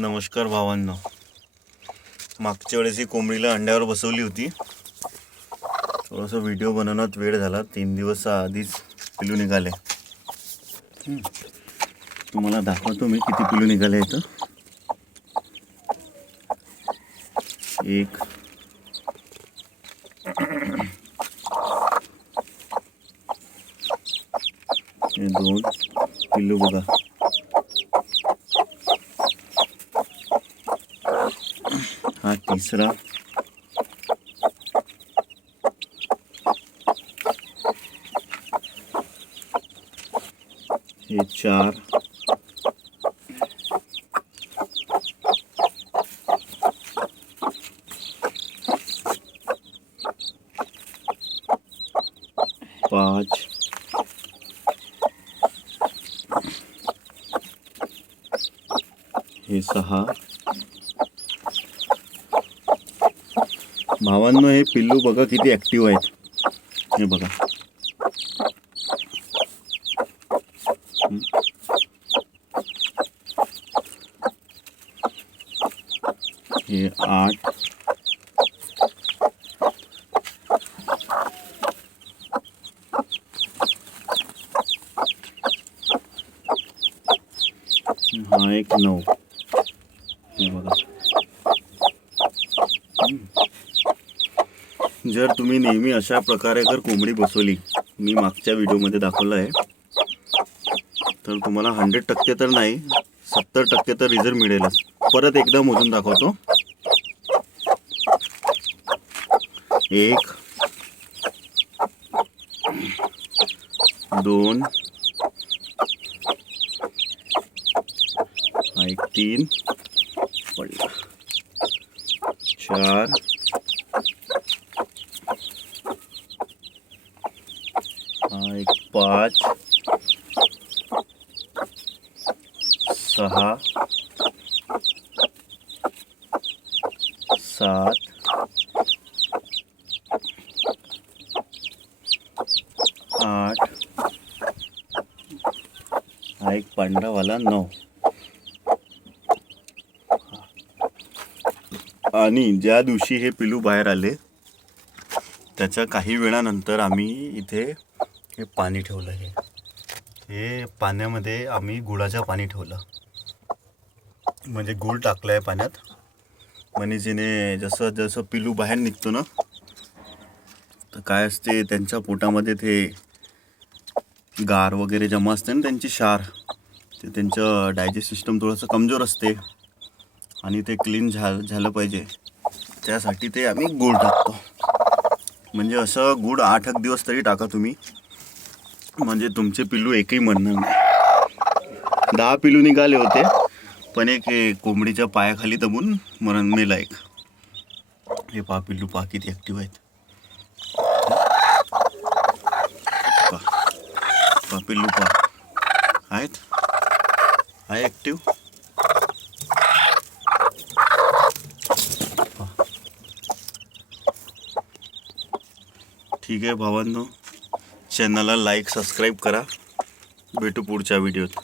नमस्कार भावांनो, मागच्या वेळेस ही कोंबडीला अंड्यावर बसवली होती. थोडंसं व्हिडिओ बनवण्यात वेळ झाला. 3 दिवस आधीच पिलू निघाले. तुम्हाला दाखवतो मी किती पिलू निघाले इथं. एक हे 2 पिल्लू बघा. हा तिसरा, हे 4, पाच, हे 6. भावांनो, हे पिल्लू बघा किती ॲक्टिव्ह आहेत. हे बघा, हे 8, हा एक 9. हे बघा. जर तुम्ही नेहमी अशा प्रकारे जर कोंबडी बसवली, मी मागच्या व्हिडिओमध्ये दाखवलं आहे, तर तुम्हाला 100% तर नाही, 70% तर रिझल्ट मिळेलच. परत एकदा मोजून दाखवतो. 1, 2, हा एक 3 पडला, 4, हा एक 5, 6, 7, 8, हा एक पांढरावाला 9. आणि ज्या दिवशी हे पिलू बाहेर आले त्याच्या काही वेळानंतर आम्ही इथे हे पाणी ठेवलं. हे पाण्यामध्ये आम्ही गुळाचं पाणी ठेवलं, म्हणजे गुळ टाकलं आहे पाण्यात. म्हणजे जेणे जसं जसं पिलू बाहेर निघतो ना, तर काय असते त्यांच्या पोटामध्ये ते गार वगैरे जमा असते ना, त्यांची क्षार, ते त्यांचं डायजेस्ट सिस्टम थोडंसं कमजोर असते आणि ते क्लीन झालं पाहिजे, त्यासाठी ते आम्ही गूळ टाकतो. म्हणजे असं गूळ 8 दिवस तरी टाका तुम्ही, म्हणजे तुमचे पिल्लू एकही मरणार नाही. 10 पिल्लू निघाले होते, पण एक कोंबडीच्या पायाखाली दबून मरण मेला एक. हे पहा पिल्लू, पहा किती ॲक्टिव्ह आहेत. पहा पिल्लू, पहा आहेत, आहे ॲक्टिव्ह. ठीक आहे भावांनो, चॅनलला लाईक सबस्क्राईब करा. भेटू पुढच्या व्हिडिओत.